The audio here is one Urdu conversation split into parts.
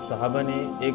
صحابہ نے ایک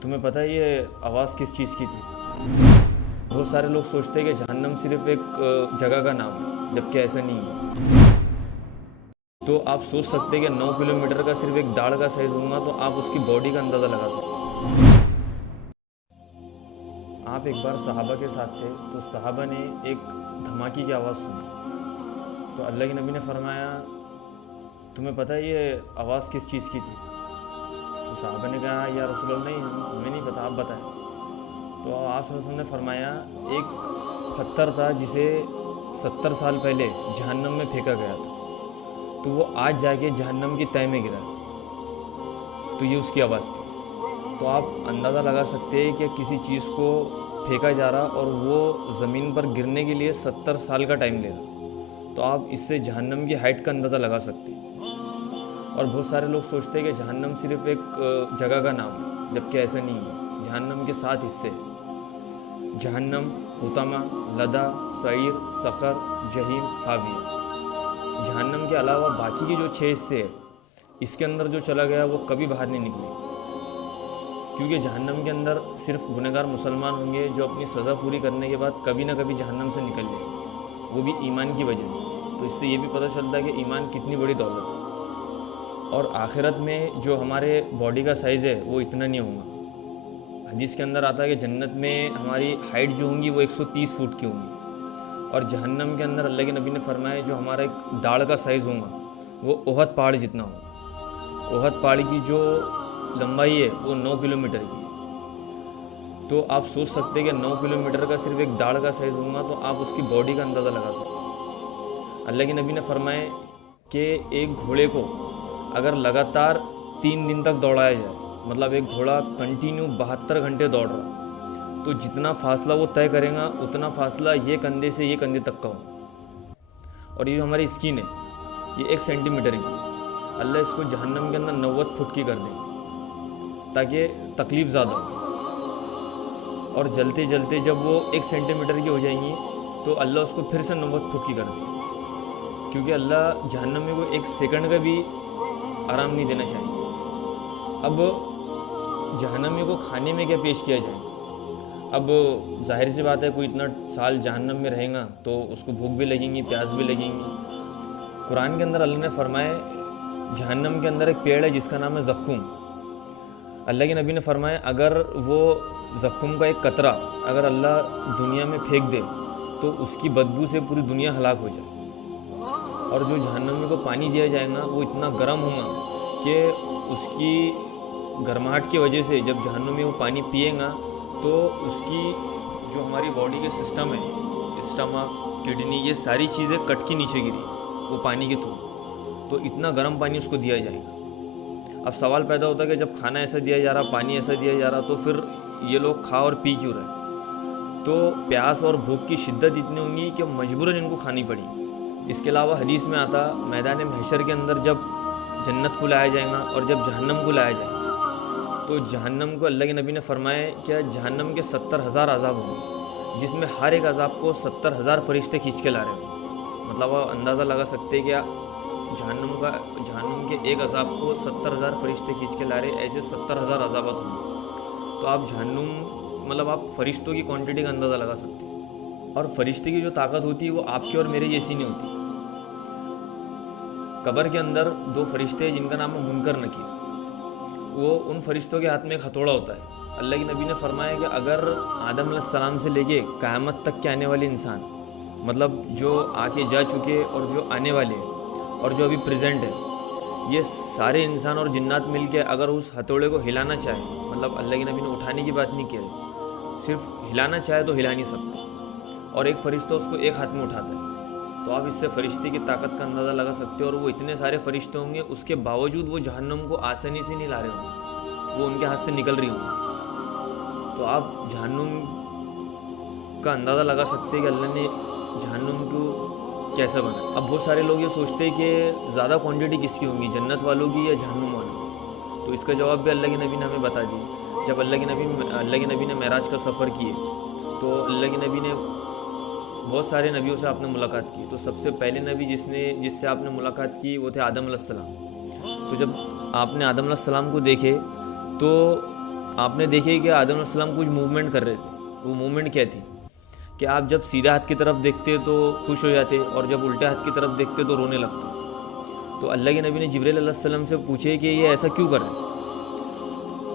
تمہیں پتہ ہے یہ آواز کس چیز کی تھی؟ بہت سارے لوگ سوچتے ہیں کہ جہنم صرف ایک جگہ کا نام ہے، جبکہ ایسا نہیں ہے۔ تو آپ سوچ سکتے ہیں کہ 9 کلومیٹر کا صرف ایک داڑھ کا سائز ہوگا تو آپ اس کی باڈی کا اندازہ لگا سکتے ہیں۔ آپ ایک بار صحابہ کے ساتھ تھے تو صحابہ نے ایک دھماکے کی آواز سنی، تو اللہ کے نبی نے فرمایا تمہیں پتہ ہے یہ آواز کس چیز کی تھی؟ تو صحابہ نے کہا یا رسول اللہ نہیں، ہمیں نہیں پتہ، آپ بتائیں۔ تو آپ صلی اللہ علیہ وسلم نے فرمایا ایک پتھر تھا جسے 70 سال پہلے جہنم میں پھینکا گیا تھا، تو وہ آج جا کے جہنم کی تہہ میں گرا، تو یہ اس کی آواز تھی۔ تو آپ اندازہ لگا سکتے ہیں کہ کسی چیز کو پھینکا جا رہا اور وہ زمین پر گرنے کے لیے 70 سال کا ٹائم لے رہا، تو آپ اس سے جہنم کی ہائٹ کا اندازہ لگا سکتے ہیں۔ اور بہت سارے لوگ سوچتے ہیں کہ جہنم صرف ایک جگہ کا نام ہے، جبکہ ایسا نہیں ہے۔ جہنم کے 7 حصے، جہنم، حطمہ، لدہ، سعیر، سقر، جہیم، حاویہ۔ جہنم کے علاوہ باقی کے جو 6 حصے ہیں، اس کے اندر جو چلا گیا وہ کبھی باہر نہیں نکلے، کیونکہ جہنم کے اندر صرف گنہگار مسلمان ہوں گے جو اپنی سزا پوری کرنے کے بعد کبھی نہ کبھی جہنم سے نکل جائیں گے، وہ بھی ایمان کی وجہ سے۔ تو اس سے یہ بھی پتہ چلتا ہے کہ ایمان کتنی بڑی دولت ہے۔ اور آخرت میں جو ہمارے باڈی کا سائز ہے وہ اتنا نہیں ہوگا۔ حدیث کے اندر آتا ہے کہ جنت میں ہماری ہائٹ جو ہوں گی وہ 130 فٹ کی ہوں گی، اور جہنم کے اندر اللہ کے نبی نے فرمایا جو ہمارا ایک داڑھ کا سائز ہوگا وہ احد پہاڑ جتنا ہوگا۔ احد پہاڑ کی جو لمبائی ہے وہ 9 کلومیٹر کی ہے، تو آپ سوچ سکتے ہیں کہ 9 کلومیٹر کا صرف ایک داڑھ کا سائز ہوگا تو آپ اس کی باڈی کا اندازہ لگا سکتے ہیں۔ اللہ کے نبی نے فرمایا کہ ایک گھوڑے کو اگر لگاتار 3 دن تک دوڑایا جائے، مطلب ایک گھوڑا کنٹینیو 72 گھنٹے دوڑ رہا، تو جتنا فاصلہ وہ طے کرے گا اتنا فاصلہ یہ کندھے سے یہ کندھے تک کا ہوگا۔ اور یہ جو ہماری اسکن ہے یہ 1 سینٹی میٹر کی ہے، اللہ اس کو جہنم کے اندر 90 فٹ کی کر دیں گے تاکہ تکلیف زیادہ ہو، اور جلتے جلتے جب وہ 1 سینٹی میٹر کی ہو جائیں گی تو اللہ اس کو پھر سے 90 فٹ کی کر دیں گے، کیونکہ اللہ جہنم میں کوئی 1 سیکنڈ کا بھی آرام نہیں دینا چاہیے۔ اب جہنمی کو کھانے میں کیا پیش کیا جائے؟ اب ظاہر سی بات ہے کوئی اتنا سال جہنم میں رہیں گا تو اس کو بھوک بھی لگیں گی، پیاس بھی لگیں گی۔ قرآن کے اندر اللہ نے فرمایا جہنم کے اندر ایک پیڑ ہے جس کا نام ہے زقوم۔ اللہ کے نبی نے فرمایا اگر وہ زقوم کا ایک قطرہ اگر اللہ دنیا میں پھینک دے تو اس کی بدبو سے پوری دنیا ہلاک ہو جائے، اور جو جہنمی کو پانی دیا جائے گا وہ اتنا گرم ہوگا کہ اس کی گرماہٹ کی وجہ سے جب جہنمی وہ پانی پیے گا تو اس کی جو ہماری باڈی کے سسٹم ہے، اسٹمک، کڈنی، یہ ساری چیزیں کٹ کے نیچے گری وہ پانی کے تھرو، تو اتنا گرم پانی اس کو دیا جائے گا۔ اب سوال پیدا ہوتا ہے کہ جب کھانا ایسا دیا جا رہا، پانی ایسا دیا جا رہا، تو پھر یہ لوگ کھا اور پی کیوں رہے؟ تو پیاس اور بھوک کی شدت اتنی ہوں گی کہ مجبوراً ان کو کھانی پڑے گی۔ اس کے علاوہ حدیث میں آتا میدان محشر کے اندر جب جنت کو لایا جائے گا اور جب جہنم کو لایا جائے گا، تو جہنم کو اللہ کے نبی نے فرمایا کہ جہنم کے 70,000 عذاب ہوں گے، جس میں ہر ایک عذاب کو 70,000 فرشتے کھینچ کے لا رہے ہیں۔ مطلب آپ اندازہ لگا سکتے کہ جہنم کے ایک عذاب کو 70,000 فرشتے کھینچ کے لا رہے، ایسے 70,000 عذابات ہوں گے۔ تو آپ جہنم مطلب آپ فرشتوں کی کوانٹٹی کا اندازہ لگا سکتے ہیں۔ اور فرشتے کی جو طاقت ہوتی ہے وہ آپ کی اور میرے جیسی نہیں ہوتی۔ قبر کے اندر 2 فرشتے جن کا نام ہے منکر نکیر، وہ ان فرشتوں کے ہاتھ میں ایک ہتھوڑا ہوتا ہے۔ اللہ کے نبی نے فرمایا کہ اگر آدم علیہ السلام سے لے کے قیامت تک کے آنے والے انسان، مطلب جو آ کے جا چکے اور جو آنے والے اور جو ابھی پریزنٹ ہے، یہ سارے انسان اور جنات مل کے اگر اس ہتھوڑے کو ہلانا چاہے، مطلب اللہ کے نبی نے اٹھانے کی بات نہیں کی ہے، صرف ہلانا چاہے تو ہلا نہیں سکتے، اور ایک فرشتہ اس کو ایک ہاتھ میں اٹھاتا ہے، تو آپ اس سے فرشتے کی طاقت کا اندازہ لگا سکتے ہو۔ اور وہ اتنے سارے فرشتے ہوں گے، اس کے باوجود وہ جہنم کو آسانی سے نہیں لا رہے ہوں گے، وہ ان کے ہاتھ سے نکل رہی ہوں گی۔ تو آپ جہنم کا اندازہ لگا سکتے ہیں کہ اللہ نے جہنم کو کیسا بنا۔ اب بہت سارے لوگ یہ سوچتے ہیں کہ زیادہ کوانٹٹی کس کی ہوں گی، جنت والوں کی یا جہنم والوں کی؟ تو اس کا جواب بھی اللہ کے نبی نے ہمیں بتا دیا۔ جب اللہ کے نبی نے معراج کا سفر کیے تو اللہ کے نبی نے بہت سارے نبیوں سے آپ نے ملاقات کی، تو سب سے پہلے نبی جس سے آپ نے ملاقات کی وہ تھے آدم علیہ السلام۔ تو جب آپ نے آدم علیہ السلام کو دیکھے تو آپ نے دیکھے کہ آدم علیہ السلام کچھ موومنٹ کر رہے تھے. وہ موومنٹ کیا تھی کہ آپ جب سیدھے ہاتھ کی طرف دیکھتے تو خوش ہو جاتے اور جب الٹے ہاتھ کی طرف دیکھتے تو رونے لگتے. تو اللہ کے نبی نے جبریل علیہ السلام سے پوچھے کہ یہ ایسا کیوں کر رہے ہیں.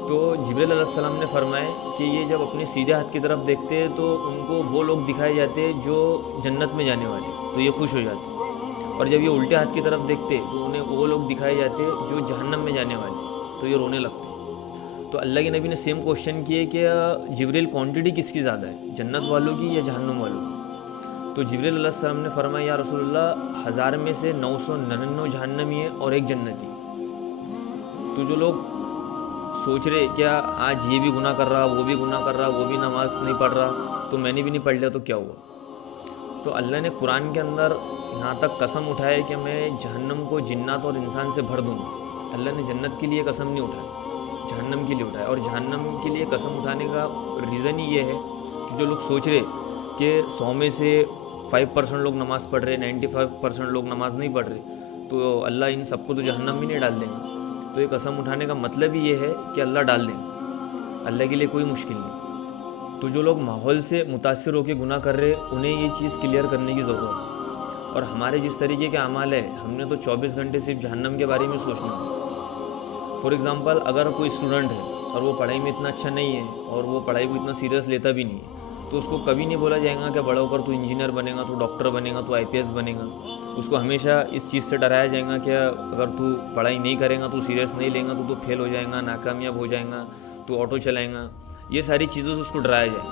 تو جبریل علیہ السلام نے فرمائے کہ یہ جب اپنے سیدھے ہاتھ کی طرف دیکھتے تو ان کو وہ لوگ دکھائے جاتے جو جنت میں جانے والے, تو یہ خوش ہو جاتے. اور جب یہ الٹے ہاتھ کی طرف دیکھتے تو انہیں وہ لوگ دکھائے جاتے جو جہنم میں جانے والے, تو یہ رونے لگتے. تو اللہ کے نبی نے سیم کوشچن کیے کہ جبریل کوانٹٹی کس کی زیادہ ہے, جنت والوں کی یا جہنم والوں کی. تو جبریل علیہ السلام نے فرمایا یا رسول اللہ 1000 میں سے 999 جہنمی ہے اور ایک جنتی. تو جو لوگ سوچ رہے کیا آج یہ بھی گناہ کر رہا, وہ بھی گناہ کر رہا, وہ بھی نماز نہیں پڑھ رہا, تو میں نے بھی نہیں پڑھ لیا تو کیا ہوا. تو اللہ نے قرآن کے اندر یہاں تک قسم اٹھائے کہ میں جہنم کو جنات اور انسان سے بھر دوں گا. اللہ نے جنت کے لیے قسم نہیں اٹھائی, جہنم کے لیے اٹھایا. اور جہنم کے لیے قسم اٹھانے کا ریزن ہی یہ ہے کہ جو لوگ سوچ رہے کہ 100 میں سے 5% لوگ نماز پڑھ رہے, 95% لوگ نماز نہیں پڑھ رہے, تو اللہ ان سب کو تو جہنم بھی نہیں ڈال دیں گے. تو یہ قسم اٹھانے کا مطلب ہی یہ ہے کہ اللہ ڈال دیں گے, اللہ کے لیے کوئی مشکل نہیں. تو جو لوگ ماحول سے متاثر ہو کے گناہ کر رہے انہیں یہ چیز کلیئر کرنے کی ضرورت ہے. اور ہمارے جس طریقے کے اعمال ہے ہم نے تو 24 گھنٹے صرف جہنم کے بارے میں سوچنا ہے. فار ایگزامپل اگر کوئی اسٹوڈنٹ ہے اور وہ پڑھائی میں اتنا اچھا نہیں ہے اور وہ پڑھائی کو اتنا سیریس لیتا بھی نہیں ہے, تو اس کو کبھی نہیں بولا جائے گا کہ بڑا ہو کر تو انجینئر بنے گا, تو ڈاکٹر بنے گا, تو IPS بنے گا. اس کو ہمیشہ اس چیز سے ڈرایا جائے گا کہ اگر تو پڑھائی نہیں کرے گا, تو سیریس نہیں لیں گا, تو فیل ہو جائے گا, ناکامیاب ہو جائے گا, تو آٹو چلائے گا. یہ ساری چیزوں سے اس کو ڈرایا جائے گا.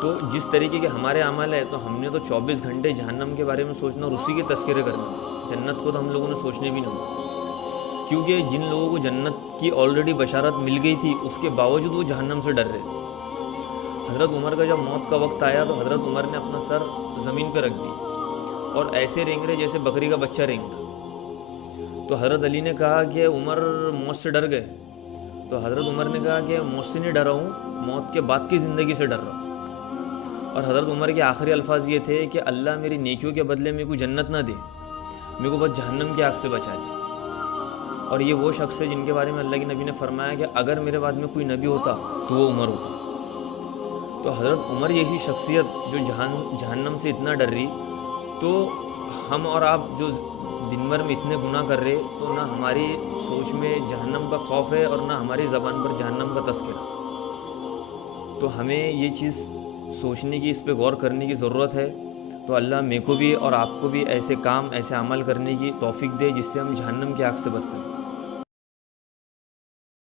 تو جس طریقے کے ہمارے اعمال ہے تو ہم نے تو 24 گھنٹے جہنم کے بارے میں سوچنا اور اسی کے تذکرے کرنا. جنت کو تو ہم لوگوں نے سوچنے بھی نہیں, کیونکہ جن لوگوں کو جنت کی آلریڈی بشارت مل گئی تھی اس کے باوجود وہ جہنم سے ڈر رہے تھے. حضرت عمر کا جب موت کا وقت آیا تو حضرت عمر نے اپنا سر زمین پہ رکھ دی اور ایسے رینگ رہے جیسے بکری کا بچہ رینگتا. تو حضرت علی نے کہا کہ عمر موت سے ڈر گئے. تو حضرت عمر نے کہا کہ موت سے نہیں ڈرا ہوں, موت کے بعد کی زندگی سے ڈر رہا ہوں. اور حضرت عمر کے آخری الفاظ یہ تھے کہ اللہ میری نیکیوں کے بدلے میں کوئی جنت نہ دے, میرے کو بس جہنم کی آگ سے بچا لے. اور یہ وہ شخص ہے جن کے بارے میں اللہ کے نبی نے فرمایا کہ اگر میرے بعد میں کوئی نبی ہوتا تو وہ عمر ہوتا. تو حضرت عمر جیسی شخصیت جو جہنم سے اتنا ڈر رہی, تو ہم اور آپ جو دن بھر میں اتنے گناہ کر رہے, تو نہ ہماری سوچ میں جہنم کا خوف ہے اور نہ ہماری زبان پر جہنم کا تذکرہ. تو ہمیں یہ چیز سوچنے کی, اس پہ غور کرنے کی ضرورت ہے. تو اللہ میرے کو بھی اور آپ کو بھی ایسے کام, ایسے عمل کرنے کی توفیق دے جس سے ہم جہنم کی آگ سے بچ سکیں.